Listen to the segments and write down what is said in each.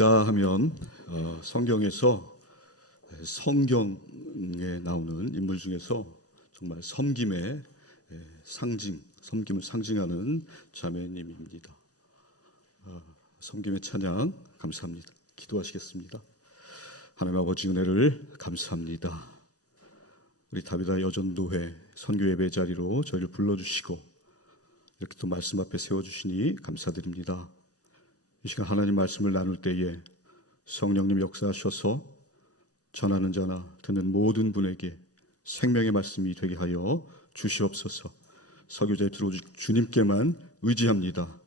있다 하면 성경에 나오는 인물 중에서 정말 섬김의 상징, 섬김을 상징하는 자매님입니다. 섬김의 찬양 감사합니다. 기도하시겠습니다. 하나님 아버지 은혜를 감사합니다. 우리 다비다 여전도회 선교 예배 자리로 저희를 불러주시고 이렇게 또 말씀 앞에 세워주시니 감사드립니다. 이 시간 하나님 말씀을 나눌 때에 성령님 역사하셔서 전하는 자나 듣는 모든 분에게 생명의 말씀이 되게 하여 주시옵소서. 설교자의 주 주님께만 의지합니다.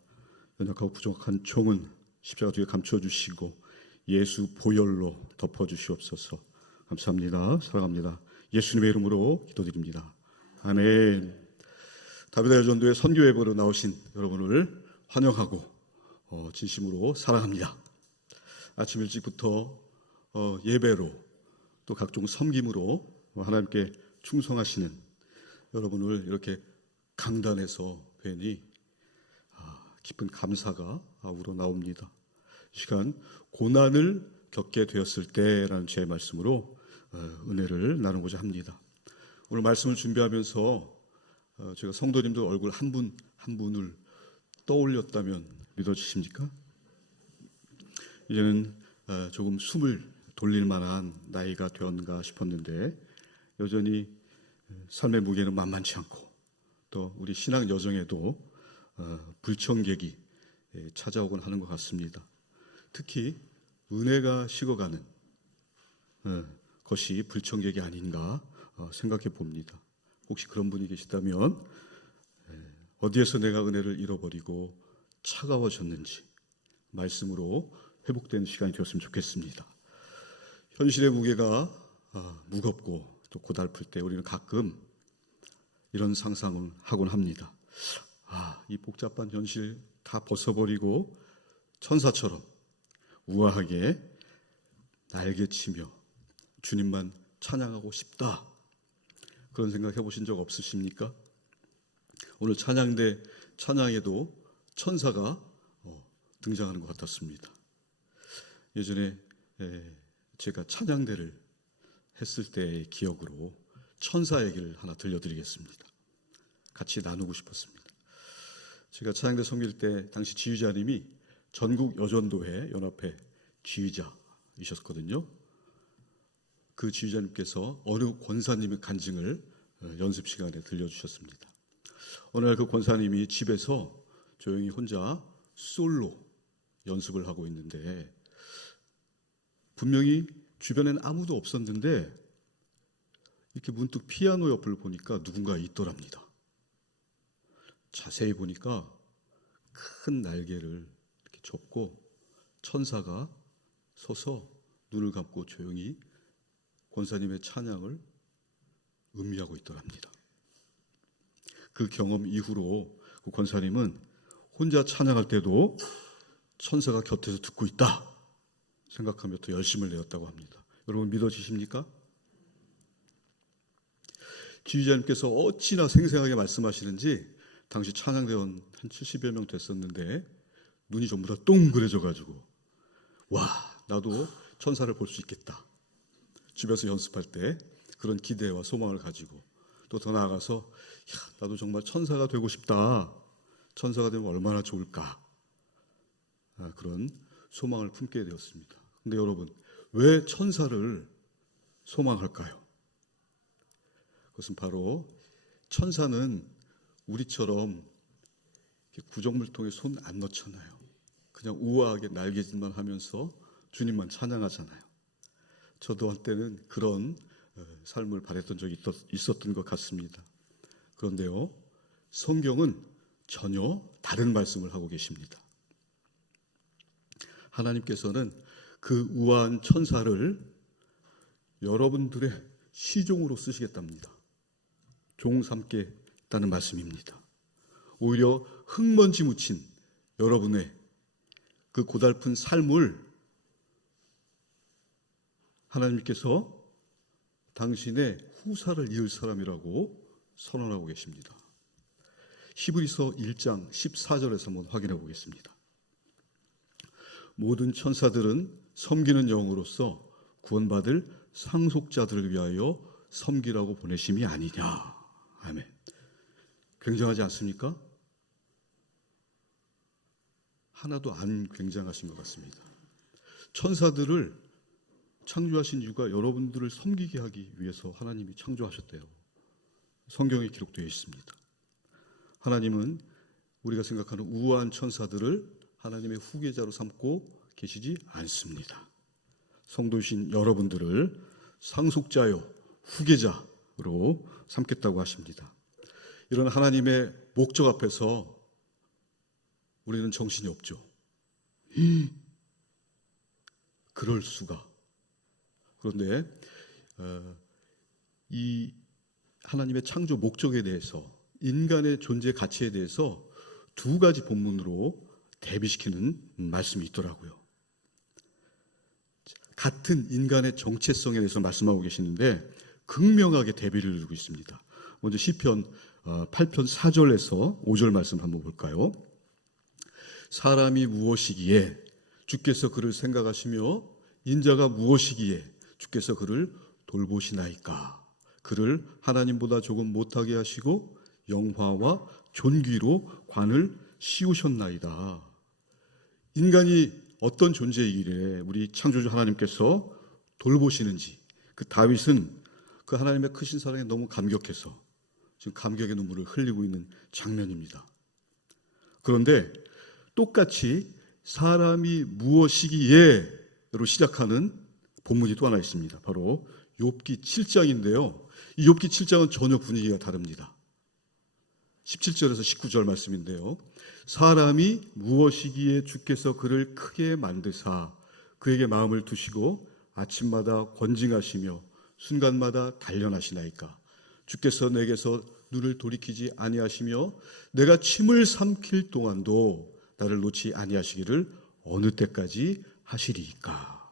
연약하고 부족한 종은 십자가 뒤에 감춰주시고 예수 보혈로 덮어주시옵소서. 감사합니다. 사랑합니다. 예수님의 이름으로 기도드립니다. 아멘. 다비다 여전도의 선교 예배로 나오신 여러분을 환영하고 진심으로 사랑합니다. 아침 일찍부터 예배로 또 각종 섬김으로 하나님께 충성하시는 여러분을 이렇게 강단에서 뵈니 깊은 감사가 우러나옵니다. 이 시간 고난을 겪게 되었을 때라는 제 말씀으로 은혜를 나누고자 합니다. 오늘 말씀을 준비하면서 제가 성도님들 얼굴 한 분 한 분을 떠올렸다면 믿어지십니까? 이제는 조금 숨을 돌릴 만한 나이가 되었는가 싶었는데 여전히 삶의 무게는 만만치 않고 또 우리 신앙 여정에도 불청객이 찾아오곤 하는 것 같습니다. 특히 은혜가 식어가는 것이 불청객이 아닌가 생각해 봅니다. 혹시 그런 분이 계시다면 어디에서 내가 은혜를 잃어버리고 차가워졌는지 말씀으로 회복되는 시간이 되었으면 좋겠습니다. 현실의 무게가 무겁고 또 고달플 때 우리는 가끔 이런 상상을 하곤 합니다. 이 복잡한 현실 다 벗어버리고 천사처럼 우아하게 날개치며 주님만 찬양하고 싶다. 그런 생각 해보신 적 없으십니까? 오늘 찬양에도 천사가 등장하는 것 같았습니다. 예전에 제가 찬양대를 했을 때의 기억으로 천사 얘기를 하나 들려드리겠습니다. 같이 나누고 싶었습니다. 제가 찬양대 섬길 때 당시 지휘자님이 전국 여전도회 연합회 지휘자이셨거든요. 그 지휘자님께서 어느 권사님의 간증을 연습 시간에 들려주셨습니다. 어느 날 그 권사님이 집에서 조용히 혼자 솔로 연습을 하고 있는데 분명히 주변엔 아무도 없었는데 이렇게 문득 피아노 옆을 보니까 누군가 있더랍니다. 자세히 보니까 큰 날개를 이렇게 접고 천사가 서서 눈을 감고 조용히 권사님의 찬양을 음미하고 있더랍니다. 그 경험 이후로 그 권사님은 혼자 찬양할 때도 천사가 곁에서 듣고 있다 생각하며 또 열심을 내었다고 합니다. 여러분 믿어지십니까? 지휘자님께서 어찌나 생생하게 말씀하시는지 당시 찬양대원 한 70여 명 됐었는데 눈이 전부 다 동그래져가지고 와 나도 천사를 볼 수 있겠다. 집에서 연습할 때 그런 기대와 소망을 가지고 또 더 나아가서 나도 정말 천사가 되고 싶다. 천사가 되면 얼마나 좋을까. 그런 소망을 품게 되었습니다. 근데 여러분 왜 천사를 소망할까요? 그것은 바로 천사는 우리처럼 구정물통에 손 안 넣잖아요. 그냥 우아하게 날개짓만 하면서 주님만 찬양하잖아요. 저도 한때는 그런 삶을 바랬던 적이 있었던 것 같습니다. 그런데요, 성경은 전혀 다른 말씀을 하고 계십니다. 하나님께서는 그 우아한 천사를 여러분들의 시종으로 쓰시겠답니다. 종 삼겠다는 말씀입니다. 오히려 흙먼지 묻힌 여러분의 그 고달픈 삶을 하나님께서 당신의 후사를 이을 사람이라고 선언하고 계십니다. 히브리서 1장 14절에서 한번 확인해 보겠습니다. 모든 천사들은 섬기는 영으로서 구원받을 상속자들을 위하여 섬기라고 보내심이 아니냐. 아멘. 굉장하지 않습니까? 하나도 안 굉장하신 것 같습니다. 천사들을 창조하신 이유가 여러분들을 섬기게 하기 위해서 하나님이 창조하셨대요. 성경에 기록되어 있습니다. 하나님은 우리가 생각하는 우아한 천사들을 하나님의 후계자로 삼고 계시지 않습니다. 성도이신 여러분들을 상속자요 후계자로 삼겠다고 하십니다. 이런 하나님의 목적 앞에서 우리는 정신이 없죠. 그럴 수가. 그런데 이 하나님의 창조 목적에 대해서, 인간의 존재 가치에 대해서 두 가지 본문으로 대비시키는 말씀이 있더라고요. 같은 인간의 정체성에 대해서 말씀하고 계시는데 극명하게 대비를 이루고 있습니다. 먼저 시편 8편 4절에서 5절 말씀 한번 볼까요? 사람이 무엇이기에 주께서 그를 생각하시며 인자가 무엇이기에 주께서 그를 돌보시나이까. 그를 하나님보다 조금 못하게 하시고 영화와 존귀로 관을 씌우셨나이다. 인간이 어떤 존재이기에 우리 창조주 하나님께서 돌보시는지, 그 다윗은 그 하나님의 크신 사랑에 너무 감격해서 지금 감격의 눈물을 흘리고 있는 장면입니다. 그런데 똑같이 사람이 무엇이기에로 시작하는 본문이 또 하나 있습니다. 바로 욥기 7장인데요. 이 욥기 7장은 전혀 분위기가 다릅니다. 17절에서 19절 말씀인데요. 사람이 무엇이기에 주께서 그를 크게 만드사 그에게 마음을 두시고 아침마다 권징하시며 순간마다 단련하시나이까. 주께서 내게서 눈을 돌이키지 아니하시며 내가 침을 삼킬 동안도 나를 놓지 아니하시기를 어느 때까지 하시리이까.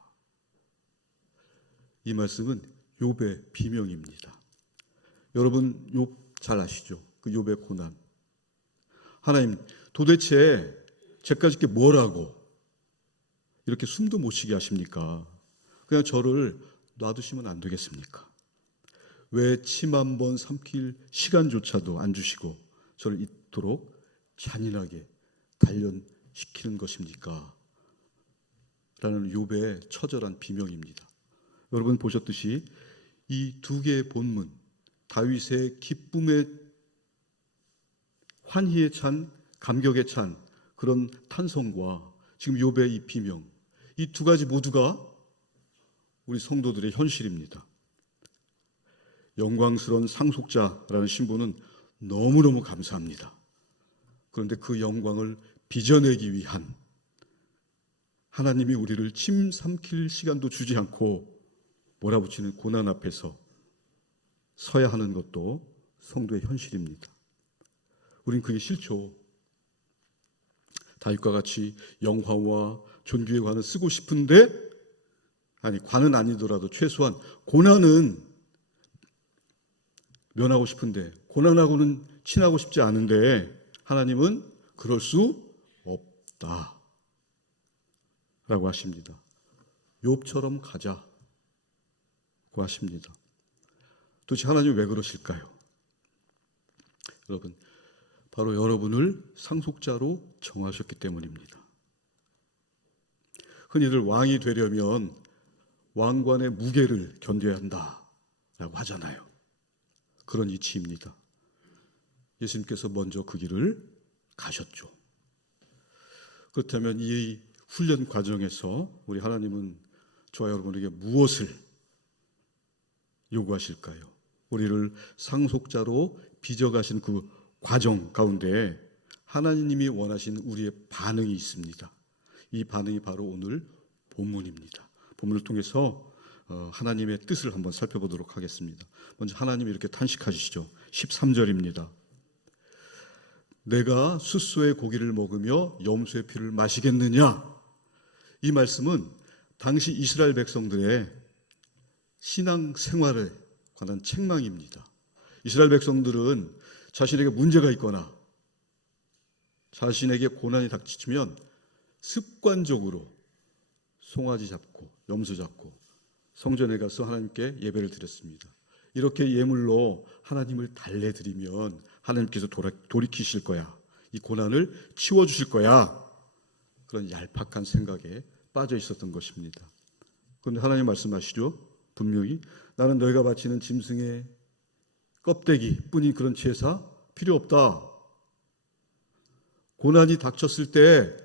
이 말씀은 욥의 비명입니다. 여러분 욥 잘 아시죠? 그 욥의 고난. 하나님 도대체 제까지 게 뭐라고 이렇게 숨도 못 쉬게 하십니까? 그냥 저를 놔두시면 안 되겠습니까? 왜 침 한 번 삼킬 시간조차도 안 주시고 저를 이토록 잔인하게 단련시키는 것입니까? 라는 욥의 처절한 비명입니다. 여러분 보셨듯이 이 두 개의 본문, 다윗의 기쁨에 환희에 찬, 감격에 찬 그런 탄성과 지금 욥의 이 비명, 이 두 가지 모두가 우리 성도들의 현실입니다. 영광스러운 상속자라는 신분은 너무너무 감사합니다. 그런데 그 영광을 빚어내기 위한 하나님이 우리를 침 삼킬 시간도 주지 않고 몰아붙이는 고난 앞에서 서야 하는 것도 성도의 현실입니다. 우린 그게 싫죠. 다윗과 같이 영화와 존귀의 관을 쓰고 싶은데, 아니 관은 아니더라도 최소한 고난은 면하고 싶은데 고난하고는 친하고 싶지 않은데 하나님은 그럴 수 없다 라고 하십니다. 욥처럼 가자고 하십니다. 도대체 하나님이 왜 그러실까요? 여러분, 바로 여러분을 상속자로 정하셨기 때문입니다. 흔히들 왕이 되려면 왕관의 무게를 견뎌야 한다라고 하잖아요. 그런 이치입니다. 예수님께서 먼저 그 길을 가셨죠. 그렇다면 이 훈련 과정에서 우리 하나님은 저와 여러분에게 무엇을 요구하실까요? 우리를 상속자로 빚어가신 그 과정 가운데 하나님이 원하신 우리의 반응이 있습니다. 이 반응이 바로 오늘 본문입니다. 본문을 통해서 하나님의 뜻을 한번 살펴보도록 하겠습니다. 먼저 하나님이 이렇게 탄식하시죠. 13절입니다. 내가 숫소의 고기를 먹으며 염소의 피를 마시겠느냐? 이 말씀은 당시 이스라엘 백성들의 신앙 생활에 관한 책망입니다. 이스라엘 백성들은 자신에게 문제가 있거나 자신에게 고난이 닥치면 습관적으로 송아지 잡고 염소 잡고 성전에 가서 하나님께 예배를 드렸습니다. 이렇게 예물로 하나님을 달래드리면 하나님께서 돌이키실 거야. 이 고난을 치워주실 거야. 그런 얄팍한 생각에 빠져 있었던 것입니다. 그런데 하나님 말씀하시죠. 분명히 나는 너희가 바치는 짐승의 껍데기 뿐인 그런 제사 필요 없다. 고난이 닥쳤을 때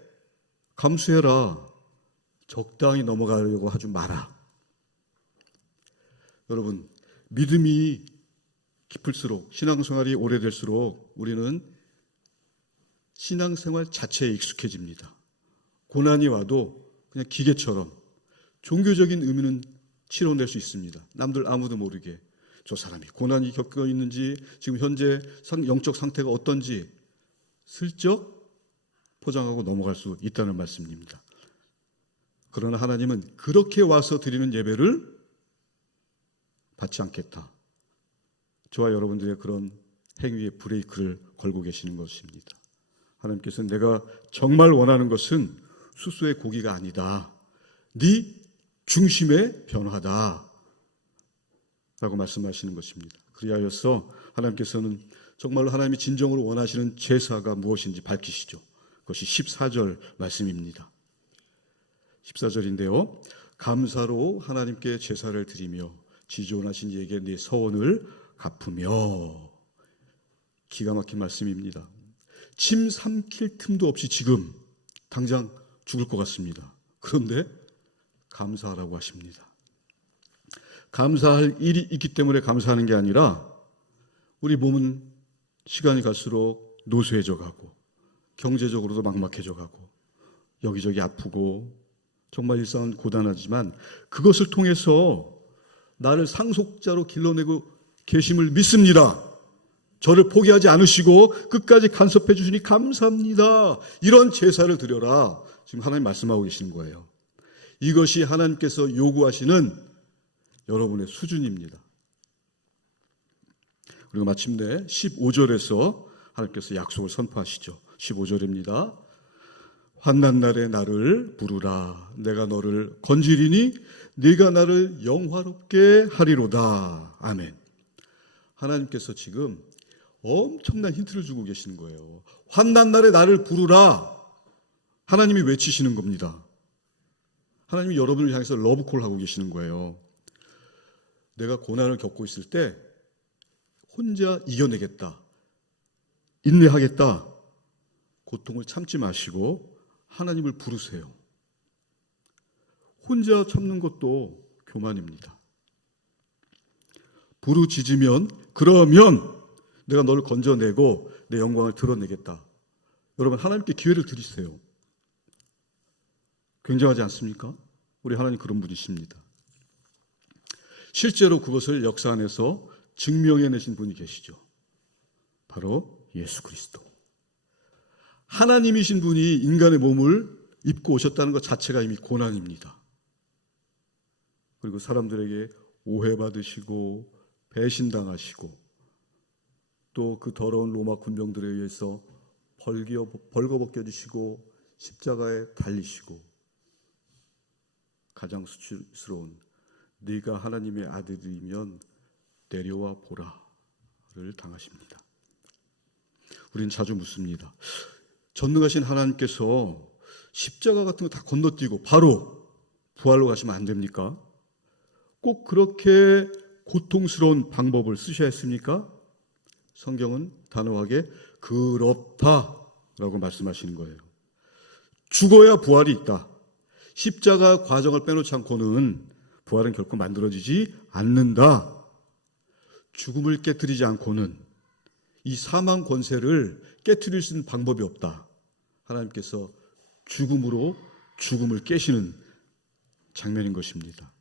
감수해라. 적당히 넘어가려고 하지 마라. 여러분, 믿음이 깊을수록, 신앙생활이 오래될수록 우리는 신앙생활 자체에 익숙해집니다. 고난이 와도 그냥 기계처럼 종교적인 의미는 치러낼 수 있습니다. 남들 아무도 모르게 저 사람이 고난이 겪고 있는지, 지금 현재 영적 상태가 어떤지 슬쩍 포장하고 넘어갈 수 있다는 말씀입니다. 그러나 하나님은 그렇게 와서 드리는 예배를 받지 않겠다. 저와 여러분들의 그런 행위에 브레이크를 걸고 계시는 것입니다. 하나님께서는 내가 정말 원하는 것은 수소의 고기가 아니다. 네 중심의 변화다. 라고 말씀하시는 것입니다. 그리하여서 하나님께서는 정말로 하나님이 진정으로 원하시는 제사가 무엇인지 밝히시죠. 그것이 14절 말씀입니다. 14절인데요. 감사로 하나님께 제사를 드리며 지존하신 이에게 네 서원을 갚으며. 기가 막힌 말씀입니다. 침 삼킬 틈도 없이 지금 당장 죽을 것 같습니다. 그런데 감사하라고 하십니다. 감사할 일이 있기 때문에 감사하는 게 아니라 우리 몸은 시간이 갈수록 노쇠해져 가고 경제적으로도 막막해져 가고 여기저기 아프고 정말 일상은 고단하지만 그것을 통해서 나를 상속자로 길러내고 계심을 믿습니다. 저를 포기하지 않으시고 끝까지 간섭해 주시니 감사합니다. 이런 제사를 드려라. 지금 하나님 말씀하고 계시는 거예요. 이것이 하나님께서 요구하시는 여러분의 수준입니다. 그리고 마침내 15절에서 하나님께서 약속을 선포하시죠. 15절입니다. 환난 날에 나를 부르라. 내가 너를 건지리니 네가 나를 영화롭게 하리로다. 아멘. 하나님께서 지금 엄청난 힌트를 주고 계시는 거예요. 환난 날에 나를 부르라. 하나님이 외치시는 겁니다. 하나님이 여러분을 향해서 러브콜 하고 계시는 거예요. 내가 고난을 겪고 있을 때 혼자 이겨내겠다. 인내하겠다. 고통을 참지 마시고 하나님을 부르세요. 혼자 참는 것도 교만입니다. 부르짖으면 그러면 내가 너를 건져내고 내 영광을 드러내겠다. 여러분 하나님께 기회를 드리세요. 굉장하지 않습니까? 우리 하나님 그런 분이십니다. 실제로 그것을 역사 안에서 증명해내신 분이 계시죠. 바로 예수 그리스도. 하나님이신 분이 인간의 몸을 입고 오셨다는 것 자체가 이미 고난입니다. 그리고 사람들에게 오해받으시고 배신당하시고 또 그 더러운 로마 군병들에 의해서 벌거벗겨지시고 십자가에 달리시고 가장 수치스러운 네가 하나님의 아들이면 내려와 보라를 당하십니다. 우리는 자주 묻습니다. 전능하신 하나님께서 십자가 같은 거 다 건너뛰고 바로 부활로 가시면 안 됩니까? 꼭 그렇게 고통스러운 방법을 쓰셔야 했습니까? 성경은 단호하게 그렇다라고 말씀하시는 거예요. 죽어야 부활이 있다. 십자가 과정을 빼놓지 않고는 부활은 결코 만들어지지 않는다. 죽음을 깨뜨리지 않고는 이 사망 권세를 깨뜨릴 수 있는 방법이 없다. 하나님께서 죽음으로 죽음을 깨시는 장면인 것입니다.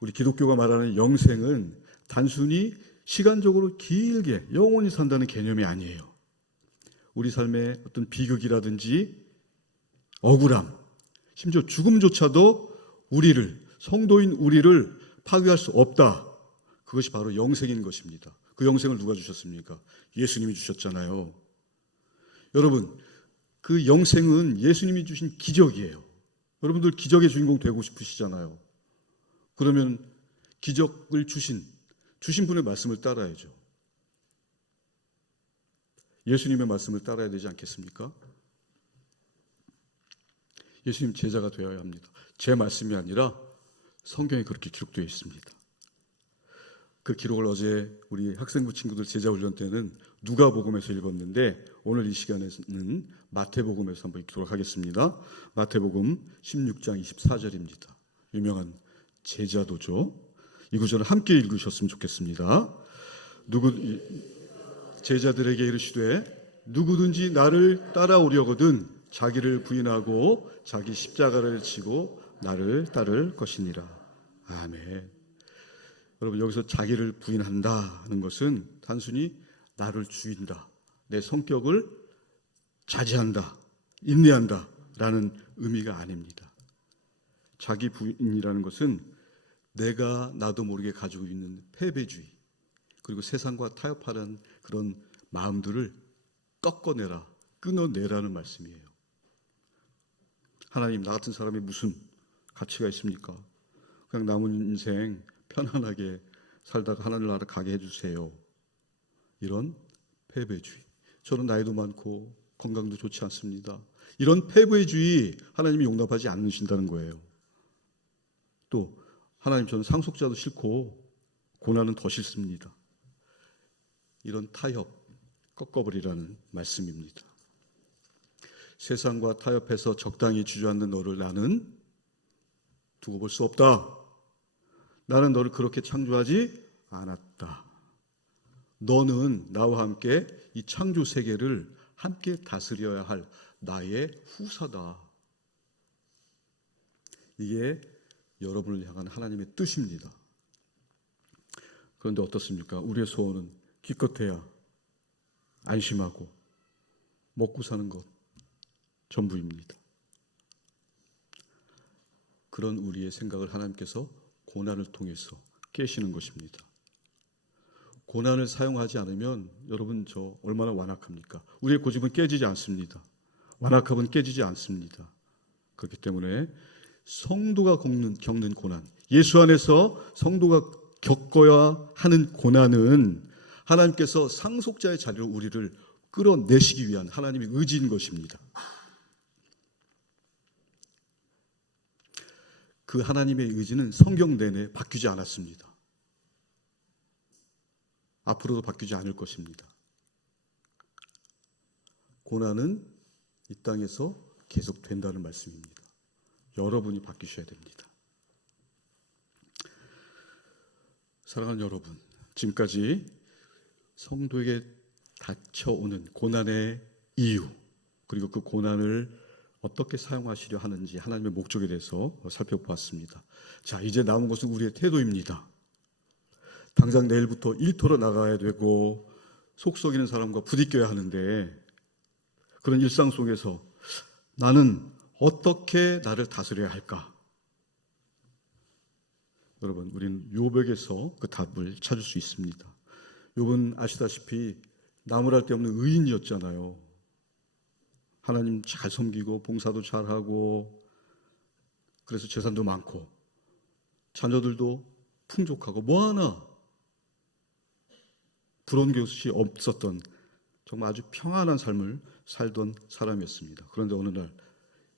우리 기독교가 말하는 영생은 단순히 시간적으로 길게 영원히 산다는 개념이 아니에요. 우리 삶의 어떤 비극이라든지 억울함, 심지어 죽음조차도 우리를, 성도인 우리를 파괴할 수 없다. 그것이 바로 영생인 것입니다. 그 영생을 누가 주셨습니까? 예수님이 여러분들 기적의 주인공 되고 싶으시잖아요. 그러면 기적을 주신 분의 말씀을 따라야죠. 예수님의 말씀을 따라야 되지 않겠습니까? 예수님 제자가 되어야 합니다. 제 말씀이 아니라 성경에 그렇게 기록되어 있습니다. 그 기록을 어제 우리 학생부 친구들 제자훈련 때는 누가복음에서 읽었는데 오늘 이 시간에는 마태복음에서 한번 읽도록 하겠습니다. 마태복음 16장 24절입니다. 유명한 제자도죠. 이 구절을 함께 읽으셨으면 좋겠습니다. 제자들에게 이르시되 누구든지 나를 따라오려거든 자기를 부인하고 자기 십자가를 지고 나를 따를 것이니라. 아멘. 여러분, 여기서 자기를 부인한다는 것은 단순히 나를 죽인다, 내 성격을 자제한다, 인내한다 라는 의미가 아닙니다. 자기 부인이라는 것은 내가 나도 모르게 가지고 있는 패배주의, 그리고 세상과 타협하는 그런 마음들을 꺾어내라, 끊어내라는 말씀이에요. 하나님, 나 같은 사람이 무슨 가치가 있습니까? 그냥 남은 인생 편안하게 살다가 하나님 나라 가게 해주세요. 이런 패배주의. 저는 나이도 많고 건강도 좋지 않습니다. 이런 패배주의 하나님이 용납하지 않으신다는 거예요. 또 하나님, 저는 상속자도 싫고 고난은 더 싫습니다. 이런 타협 꺾어버리라는 말씀입니다. 세상과 타협해서 적당히 주저앉는 너를 나는 두고 볼 수 없다. 나는 너를 그렇게 창조하지 않았다. 너는 나와 함께 이 창조 세계를 함께 다스려야 할 나의 후사다. 이게 여러분을 향한 하나님의 뜻입니다. 그런데 어떻습니까? 우리의 소원은 기껏해야 안심하고 먹고 사는 것 전부입니다. 그런 우리의 생각을 하나님께서 고난을 통해서 깨시는 것입니다. 고난을 사용하지 않으면 여러분, 저 얼마나 완악합니까? 우리의 고집은 깨지지 않습니다. 완악함은 깨지지 않습니다. 그렇기 때문에 성도가 겪는 고난, 예수 안에서 성도가 겪어야 하는 고난은 하나님께서 상속자의 자리로 우리를 끌어내시기 위한 하나님의 의지인 것입니다. 그 하나님의 의지는 성경 내내 바뀌지 않았습니다. 앞으로도 바뀌지 않을 것입니다. 고난은 이 땅에서 계속 된다는 말씀입니다. 여러분이 바뀌셔야 됩니다. 사랑하는 여러분, 지금까지 성도에게 닥쳐오는 고난의 이유, 그리고 그 고난을 어떻게 사용하시려 하는지 하나님의 목적에 대해서 살펴보았습니다. 자, 이제 남은 것은 우리의 태도입니다. 당장 내일부터 일터로 나가야 되고 속 썩이는 사람과 부딪혀야 하는데, 그런 일상 속에서 나는 어떻게 나를 다스려야 할까? 여러분, 우리는 욥에게서 그 답을 찾을 수 있습니다. 욥은 아시다시피 나무랄 데 없는 의인이었잖아요. 하나님 잘 섬기고 봉사도 잘하고, 그래서 재산도 많고 자녀들도 풍족하고 뭐 하나 부러운 것이 없었던 정말 아주 평안한 삶을 살던 사람이었습니다. 그런데 어느 날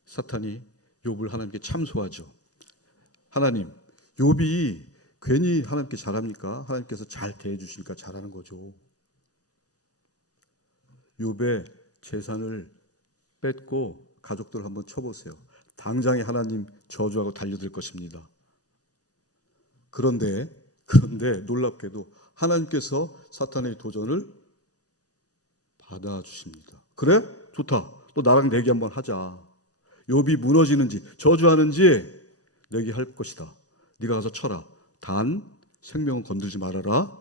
사탄이 욥을 하나님께 참소하죠. 하나님, 욥이 괜히 하나님께 잘합니까? 하나님께서 잘 대해주시니까 잘하는 거죠. 욥의 재산을 뺏고 가족들 한번 쳐보세요. 당장에 하나님 저주하고 달려들 것입니다. 그런데 놀랍게도 하나님께서 사탄의 도전을 받아주십니다. 그래? 좋다. 또 나랑 내기 한번 하자. 욥이 무너지는지 저주하는지 내기할 것이다. 네가 가서 쳐라. 단 생명은 건들지 말아라.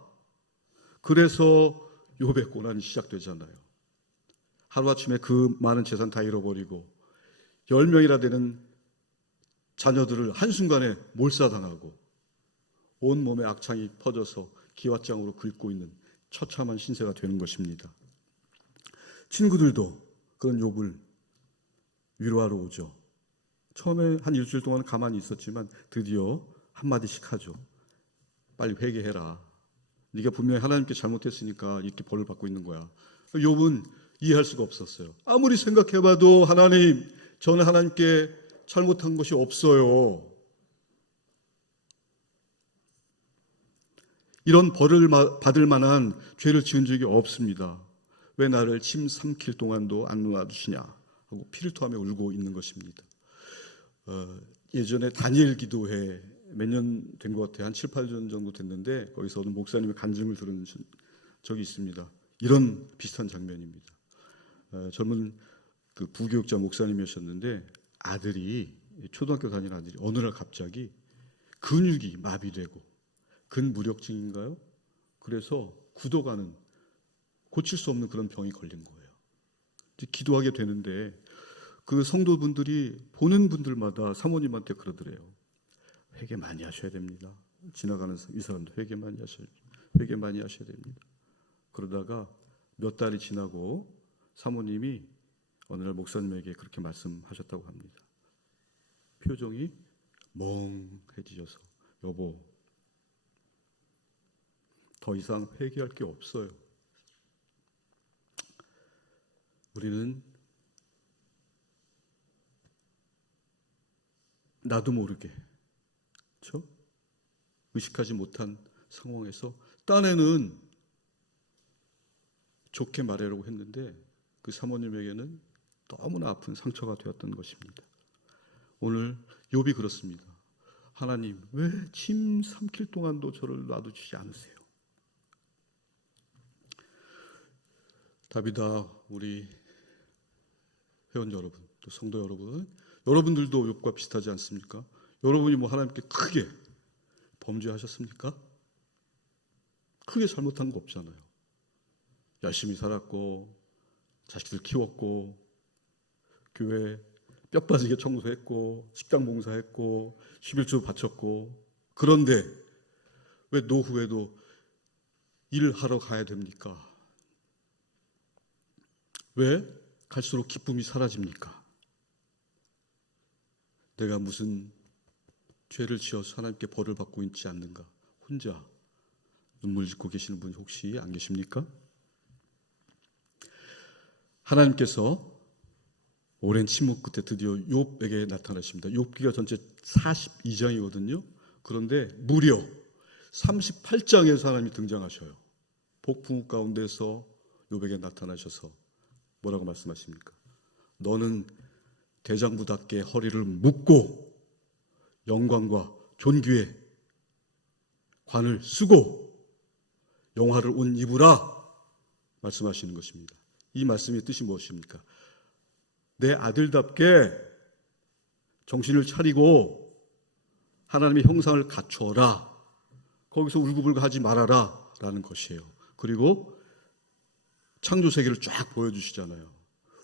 그래서 욥의 고난이 시작되잖아요. 하루아침에 그 많은 재산 다 잃어버리고 10명이나 되는 자녀들을 한순간에 몰사당하고 온몸에 악창이 퍼져서 기왓장으로 긁고 있는 처참한 신세가 되는 것입니다. 친구들도 그런 욥을 위로하러 오죠. 처음에 한 일주일 동안 가만히 있었지만 드디어 한마디씩 하죠. 빨리 회개해라. 네가 분명히 하나님께 잘못했으니까 이렇게 벌을 받고 있는 거야. 욥은 이해할 수가 없었어요. 아무리 생각해봐도 하나님, 저는 하나님께 잘못한 것이 없어요. 이런 벌을 받을 만한 죄를 지은 적이 없습니다. 왜 나를 침 삼킬 동안도 안 놔두시냐 하고 피를 토하며 울고 있는 것입니다. 예전에 다니엘 기도회 몇 년 된 것 같아요. 한 7, 8년 정도 됐는데 거기서 어느 목사님의 간증을 들은 적이 있습니다. 이런 비슷한 장면입니다. 젊은 그 부교육자 목사님이셨는데 아들이, 초등학교 다니는 아들이 어느 날 갑자기 근육이 마비되고 근무력증인가요? 그래서 굳어가는, 고칠 수 없는 그런 병이 걸린 거예요. 기도하게 되는데 그 성도분들이 보는 분들마다 사모님한테 그러더래요. 회개 많이 하셔야 됩니다. 지나가는 이 사람도 회개 많이 하셔야 됩니다. 그러다가 몇 달이 지나고 사모님이 어느 날 목사님에게 그렇게 말씀하셨다고 합니다. 표정이 멍해지셔서, 여보, 더 이상 회개할 게 없어요. 우리는 나도 모르게, 그렇죠? 의식하지 못한 상황에서 딴에는 좋게 말하려고 했는데 그 사모님에게는 너무나 아픈 상처가 되었던 것입니다. 오늘 욥이 그렇습니다. 하나님, 왜 침 삼킬 동안도 저를 놔두시지 않으세요? 다비다, 우리 회원 여러분, 또 성도 여러분, 여러분들도 욥과 비슷하지 않습니까? 여러분이 뭐 하나님께 크게 범죄하셨습니까? 크게 잘못한 거 없잖아요. 열심히 살았고, 자식들 키웠고, 교회 뼈 빠지게 청소했고, 식당 봉사했고, 11조 바쳤고, 그런데 왜 노후에도 일하러 가야 됩니까? 왜 갈수록 기쁨이 사라집니까? 내가 무슨 죄를 지어서 하나님께 벌을 받고 있지 않는가? 혼자 눈물 짓고 계시는 분이 혹시 안 계십니까? 하나님께서 오랜 침묵 끝에 드디어 욥에게 나타나십니다. 욥기가 전체 42장이거든요. 그런데 무려 38장에서 하나님이 등장하셔요. 폭풍 가운데서 욥에게 나타나셔서 뭐라고 말씀하십니까? 너는 대장부답게 허리를 묶고 영광과 존귀의 관을 쓰고 영화를 옷 입으라 말씀하시는 것입니다. 이 말씀의 뜻이 무엇입니까? 내 아들답게 정신을 차리고 하나님의 형상을 갖추어라. 거기서 울고불고 하지 말아라 라는 것이에요. 그리고 창조세계를 쫙 보여주시잖아요.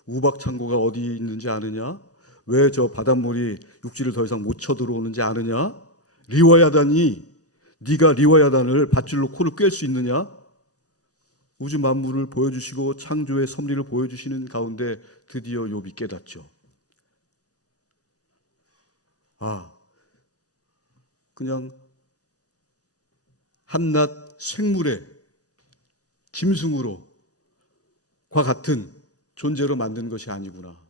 우박창고가 어디 있는지 아느냐? 왜 저 바닷물이 육지를 더 이상 못 쳐들어오는지 아느냐? 리워야단이, 네가 리워야단을 밧줄로 코를 꿰을 수 있느냐? 우주 만물을 보여주시고 창조의 섭리를 보여주시는 가운데 드디어 욥이 깨닫죠. 그냥 한낱 생물의 짐승으로 과 같은 존재로 만든 것이 아니구나.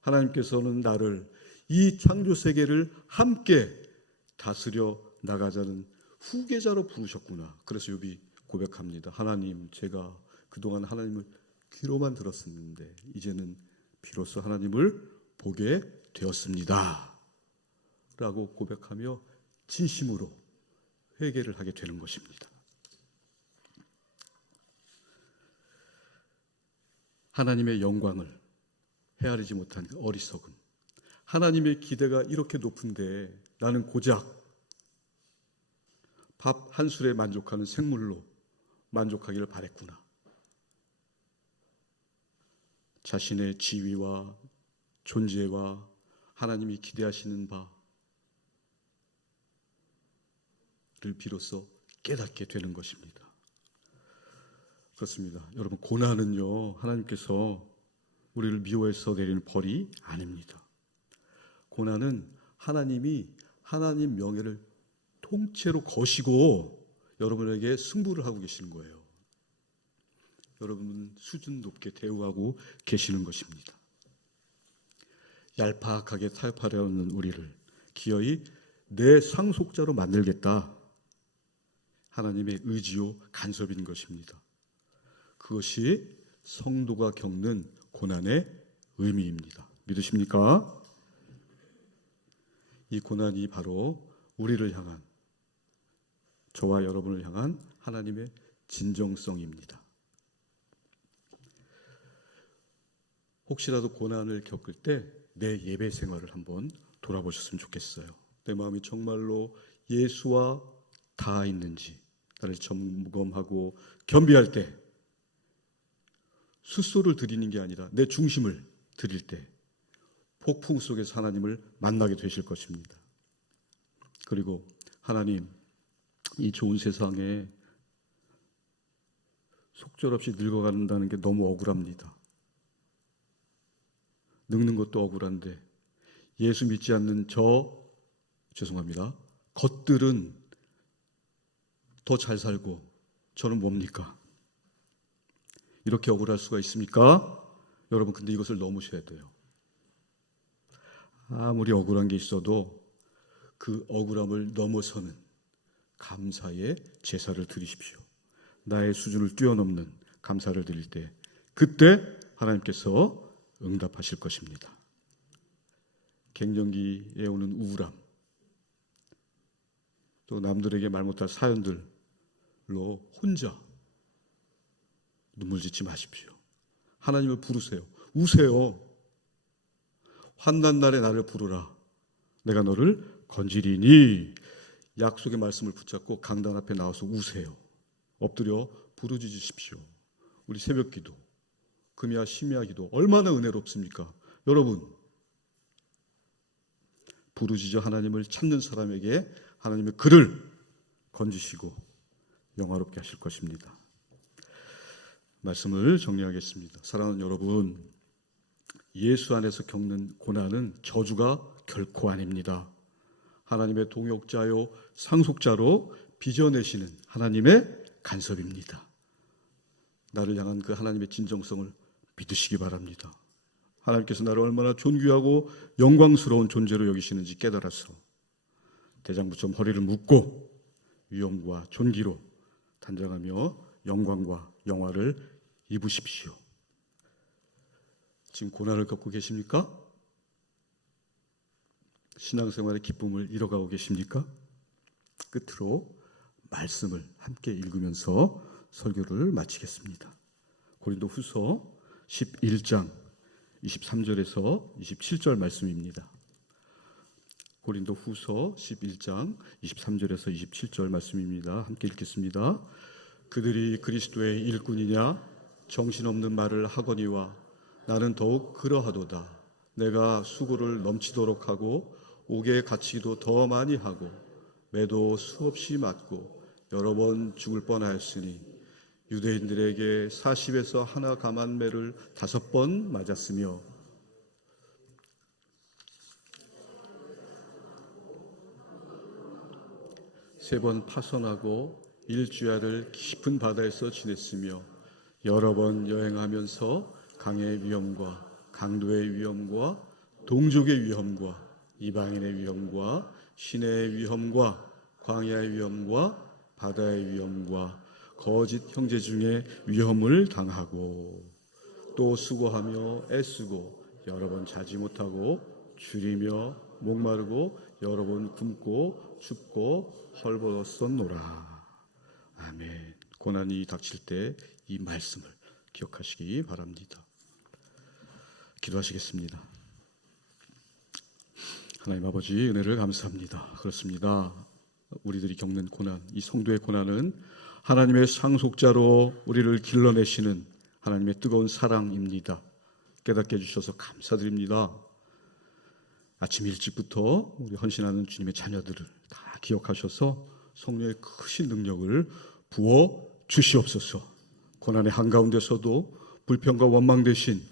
하나님께서는 나를 이 창조 세계를 함께 다스려 나가자는 후계자로 부르셨구나. 그래서 욥이 고백합니다. 하나님, 제가 그동안 하나님을 귀로만 들었었는데 이제는 비로소 하나님을 보게 되었습니다. 라고 고백하며 진심으로 회개를 하게 되는 것입니다. 하나님의 영광을 헤아리지 못한 어리석음. 하나님의 기대가 이렇게 높은데 나는 고작 밥 한 술에 만족하는 생물로 만족하기를 바랬구나. 자신의 지위와 존재와 하나님이 기대하시는 바를 비로소 깨닫게 되는 것입니다. 그렇습니다. 여러분, 고난은요, 하나님께서 우리를 미워해서 내리는 벌이 아닙니다. 고난은 하나님이 하나님 명예를 통째로 거시고 여러분에게 승부를 하고 계시는 거예요. 여러분 수준 높게 대우하고 계시는 것입니다. 얄팍하게 타협하려는 우리를 기어이 내 상속자로 만들겠다. 하나님의 의지요 간섭인 것입니다. 그것이 성도가 겪는 고난의 의미입니다. 믿으십니까? 이 고난이 바로 우리를 향한, 저와 여러분을 향한 하나님의 진정성입니다. 혹시라도 고난을 겪을 때 내 예배 생활을 한번 돌아보셨으면 좋겠어요. 내 마음이 정말로 예수와 닿아 있는지 나를 점검하고 겸비할 때, 숫소를 드리는 게 아니라 내 중심을 드릴 때 폭풍 속에서 하나님을 만나게 되실 것입니다. 그리고 하나님, 이 좋은 세상에 속절없이 늙어간다는 게 너무 억울합니다. 늙는 것도 억울한데 예수 믿지 않는 죄송합니다. 것들은 더 잘 살고 저는 뭡니까? 이렇게 억울할 수가 있습니까? 여러분, 근데 이것을 넘으셔야 돼요. 아무리 억울한 게 있어도 그 억울함을 넘어서는 감사의 제사를 드리십시오. 나의 수준을 뛰어넘는 감사를 드릴 때 그때 하나님께서 응답하실 것입니다. 갱년기에 오는 우울함, 또 남들에게 말 못할 사연들로 혼자 눈물 짓지 마십시오. 하나님을 부르세요. 우세요. 환난 날에 나를 부르라. 내가 너를 건지리니. 약속의 말씀을 붙잡고 강단 앞에 나와서 우세요. 엎드려 부르짖으십시오. 우리 새벽 기도, 금야 심야 기도 얼마나 은혜롭습니까? 여러분, 부르짖어 하나님을 찾는 사람에게 하나님의 그를 건지시고 영화롭게 하실 것입니다. 말씀을 정리하겠습니다. 사랑하는 여러분, 예수 안에서 겪는 고난은 저주가 결코 아닙니다. 하나님의 동역자요 상속자로 빚어내시는 하나님의 간섭입니다. 나를 향한 그 하나님의 진정성을 믿으시기 바랍니다. 하나님께서 나를 얼마나 존귀하고 영광스러운 존재로 여기시는지 깨달아서 대장부처럼 허리를 묶고 위엄과 존귀로 단장하며 영광과 영화를 입으십시오. 지금 고난을 겪고 계십니까? 신앙생활의 기쁨을 잃어가고 계십니까? 끝으로 말씀을 함께 읽으면서 설교를 마치겠습니다. 고린도후서 11장 23절에서 27절 말씀입니다. 고린도후서 11장 23절에서 27절 말씀입니다. 함께 읽겠습니다. 그들이 그리스도의 일꾼이냐? 정신없는 말을 하거니와 나는 더욱 그러하도다. 내가 수고를 넘치도록 하고 옥에 갇히기도 더 많이 하고 매도 수없이 맞고 여러 번 죽을 뻔하였으니 유대인들에게 40에서 하나 감한매를 5번 맞았으며 세 번 파선하고 일주야를 깊은 바다에서 지냈으며 여러 번 여행하면서 강의 위험과 강도의 위험과 동족의 위험과 이방인의 위험과 시내의 위험과 광야의 위험과 바다의 위험과 거짓 형제 중에 위험을 당하고 또 수고하며 애쓰고 여러 번 자지 못하고 줄이며 목마르고 여러 번 굶고 춥고 헐벗었노라. 아멘. 고난이 닥칠 때 이 말씀을 기억하시기 바랍니다. 기도하시겠습니다. 하나님 아버지, 은혜를 감사합니다. 그렇습니다. 우리들이 겪는 고난, 이 성도의 고난은 하나님의 상속자로 우리를 길러내시는 하나님의 뜨거운 사랑입니다. 깨닫게 해주셔서 감사드립니다. 아침 일찍부터 우리 헌신하는 주님의 자녀들을 다 기억하셔서 성령의 크신 능력을 부어 주시옵소서. 고난의 한가운데서도 불평과 원망 대신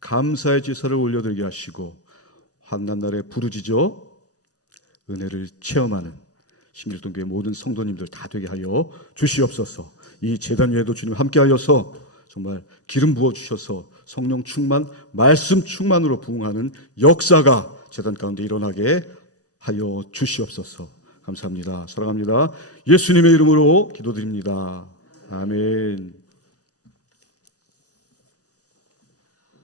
감사의 제사를 올려드리게 하시고 한낱날에 부르짖어 은혜를 체험하는 신길동교회 모든 성도님들 다 되게 하여 주시옵소서. 이 제단 위에도 주님 함께 하여서 정말 기름 부어 주셔서 성령 충만, 말씀 충만으로 부흥하는 역사가 제단 가운데 일어나게 하여 주시옵소서. 감사합니다. 사랑합니다. 예수님의 이름으로 기도드립니다. 아멘.